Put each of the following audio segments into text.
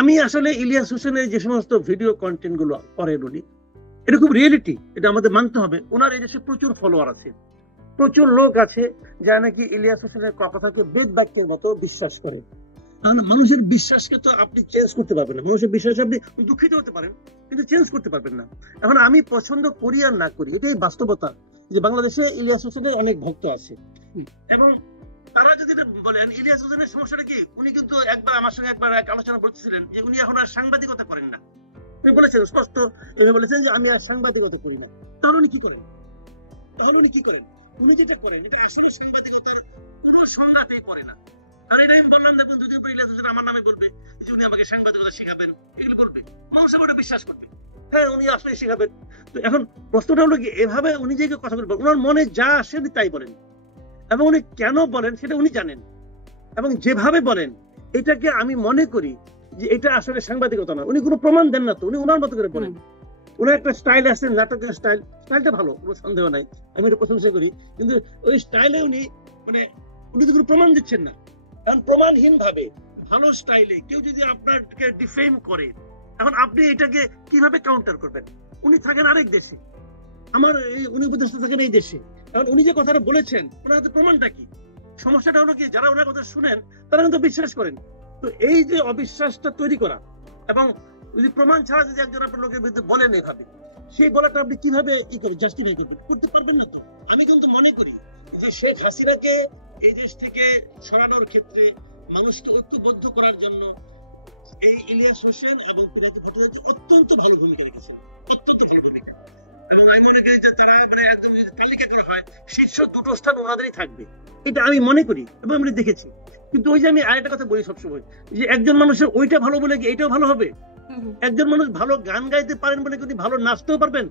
আমি আসলে ইলিয়াস হোসেনের যে সমস্ত ভিডিও কন্টেন্ট গুলো করেন উনি, এটা খুব রিয়েলিটি, এটা আমাদের মানতে হবে। ওনার এই দেশে প্রচুর ফলোয়ার আছে, প্রচুর লোক আছে যারা নাকি ইলিয়াস হোসেনের কথাকে বেদ বাক্যের মতো বিশ্বাস করে। মানুষের বিশ্বাসকে তো আপনি চেঞ্জ করতে পারবেন না, মানুষের বিশ্বাসে আপনি দুঃখিত হতে পারেন কিন্তু চেঞ্জ করতে পারবেন না। এখন আমি পছন্দ করি আর না করি, এটাই বাস্তবতা যে বাংলাদেশে ইলিয়াস হোসেনের অনেক ভক্ত আছে, এবং তারা যদি বলেন ইলিয়াস হোসেনের সমস্যাটা কি, উনি কিন্তু একবার আমার সঙ্গে একবার এক আলোচনা বলতেছিলেন যে উনি এখন আর সাংবাদিকতা করেন না, বলেছেন স্পষ্ট বলেছেন যে আমি আর সাংবাদিকতা করি না। তাহলে উনি কি করেন? উনি যেটা করেন এটা আসলে সাংবাদিকতার কোনো সংজ্ঞাতেই পড়ে না। আর এটা আমি বললাম, দেখুন দুদিন পর ইলিয়াস হোসেন আমার নামে বলবে যে উনি আমাকে সাংবাদিকতা শিখাবেন, এগুলো বলবে, মানুষ ওটা বিশ্বাস করবে, হ্যাঁ উনি আসলে শিখাবেন। তো এখন প্রশ্নটা হলো কি, এভাবে উনি যে কথা বলবেন, ওনার মনে যা আসে উনি তাই বলেন, এবং উনি কেন বলেন সেটা উনি জানেন, এবং যেভাবে বলেন এটাকে আমি মনে করি যে এটা আসলে সাংবাদিকতা না। উনি কোনো প্রমাণ দেন না তো, উনি ওনার মতো করে বলেন। ওনার একটা স্টাইল আছে, নাটকের স্টাইলটা ভালো, কোনো সন্দেহ নাই, আমি এটা প্রশংসা করি, কিন্তু ওই স্টাইলে উনি উনি তো কোনো প্রমাণ দিচ্ছেন না। কারণ প্রমাণহীন ভাবে ভালো স্টাইলে কেউ যদি আপনাকে ডিফেম করে, এখন আপনি এটাকে কিভাবে কাউন্টার করবেন? উনি থাকেন আরেক দেশে, আমার উনি উপদেষ্টা থাকেন এই দেশে, এখন উনি যে কথাটা বলেছেন ওনার প্রমাণটা কি? সমস্যাটা হলো কি, যারা ওনার কথা শুনেন তারা কিন্তু বিশ্বাস করেন। তো এই যে অবিশ্বাসটা তৈরি করা, এবং যদি প্রমাণ ছাড়া যদি একজন আপনার লোকের বিরুদ্ধে বলেন এভাবে, সেই বলাটা আপনি কিভাবে জাস্টিফাই করতে পারবেন না তো। আমি কিন্তু মনে করি শেখ হাসিনাকে এই দেশ থেকে সরানোর ক্ষেত্রে মানুষকে ঐক্যবদ্ধ করার জন্য এই ইলিয়াস হোসেন এবং পিনাকি ভট্টাচার্য অত্যন্ত ভালো ভূমিকা রেখেছেন, অত্যন্ত ভালো ভূমিকা। এবং আমি মনে করি যে তারা একদম তালিকা করা হয় শীর্ষ দুটো স্থান ওনাদেরই থাকবে, এটা আমি মনে করি এবং আমি দেখেছি। কিন্তু ওই যে আমি আরেকটা কথা বলি সবসময়, যে একজন মানুষের ওইটা ভালো বলে কি এইটাও ভালো হবে? একজন মানুষ ভালো গান গাইতে পারেন বলে কি ভালো নাচতেও পারবেন?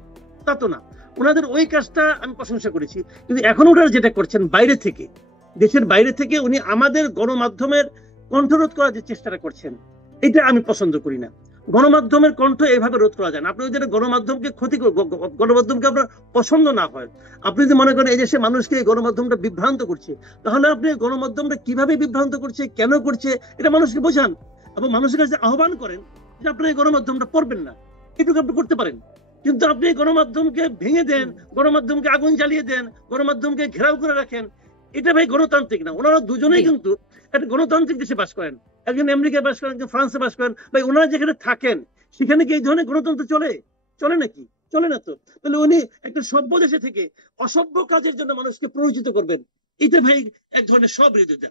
তা তো না। ওনাদের ওই কাজটা আমি প্রশংসা করেছি, কিন্তু এখন ওনারা যেটা করছেন বাইরে থেকে, দেশের বাইরে থেকে উনি আমাদের গণমাধ্যমের কণ্ঠরোধ করার যে চেষ্টাটা করছেন, এটা আমি পছন্দ করি না। গণমাধ্যমের কণ্ঠ এভাবে রোধ করা যায় না। আপনি যদি গণমাধ্যমকে গণমাধ্যমকে আপনার পছন্দ না হয়, আপনি যদি মনে করেন এই দেশে মানুষকে গণমাধ্যমটা বিভ্রান্ত করছে, তাহলে আপনি গণমাধ্যমটা কিভাবে বিভ্রান্ত করছে, কেন করছে, এটা মানুষকে বোঝান এবং মানুষের কাছে আহ্বান করেন যে আপনি এই গণমাধ্যমটা পড়বেন না, এটুকু আপনি করতে পারেন। কিন্তু আপনি গণমাধ্যমকে ভেঙে দেন, গণমাধ্যমকে আগুন জ্বালিয়ে দেন, গণমাধ্যমকে ঘেরাও করে রাখেন, এটা ভাই গণতান্ত্রিক না। ওনারা দুজনেই কিন্তু একটা গণতান্ত্রিক দেশে বাস করেন, একজন আমেরিকায় বাস করেন, একজন ফ্রান্সে বাস করেন। ভাই ওনারা যেখানে থাকেন সেখানে কি এই ধরনের গণতন্ত্র চলে নাকি? চলে না তো। তাহলে উনি একটা সভ্য দেশে থেকে অসভ্য কাজের জন্য মানুষকে প্ররোচিত করবেন, এটা ভাই এক ধরনের সবিরোধিতা।